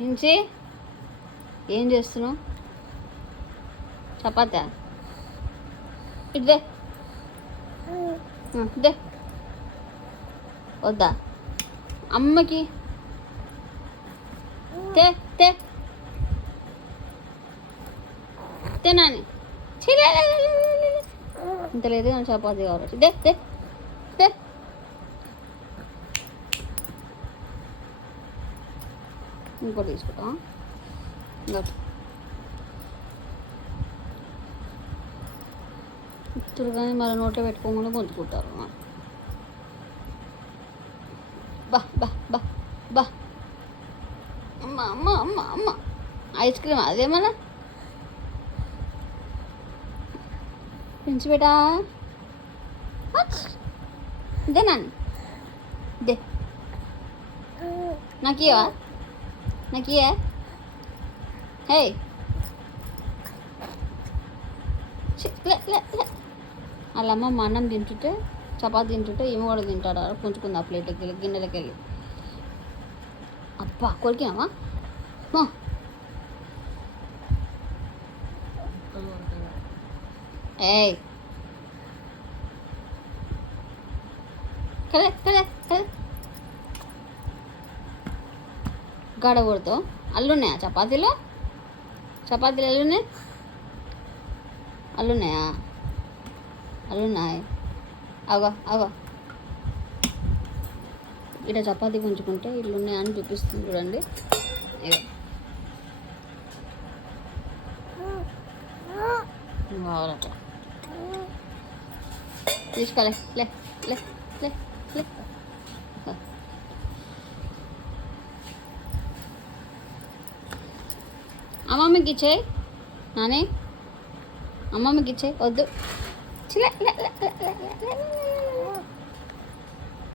నుంచి ఏం చేస్తున్నావు? చపాతా ఇదే ఇదే వద్దా అమ్మకి తే తే తినాని ఇంత లేదు కానీ చపాతీ కావాలి. దే దే దే ఇంకోటి తీసుకుంటాం. ఇంకోటి ఇస్తారు కానీ మళ్ళీ నోట్లో పెట్టుకోకుండా పొందుకుంటారు. బా బా బా బా అమ్మ అమ్మ అమ్మ అమ్మ ఐస్ క్రీమ్ అదేమన్నా పెంచి బేటా ఇదే నాన్న ఇదే నాకియవా నాకియా హే వాళ్ళ అమ్మ అన్నం తింటుంటే చపాతి తింటుంటే ఏమో కూడా తింటాడు. పుంజుకుంది ఆ ప్లేట్కి వెళ్ళి గిన్నెలకి వెళ్ళి. అబ్బా కొరికినామా ఏయ్ కదే కదే కదే గడకూడదు. అల్లున్నాయా చపాతీలు? చపాతీలు అల్లున్నాయి అల్లున్నాయా? అల్లున్నాయి. అగో అగో ఇక్కడ చపాతీ పుంజుకుంటే ఇల్లున్నాయా అని చూపిస్తుంది చూడండి. కావాలట తీసుకోలే లే లే లే లే అమ్మమ్మకి ఇచ్చేయి నాని అమ్మమ్మకి ఇచ్చేయి వద్దు.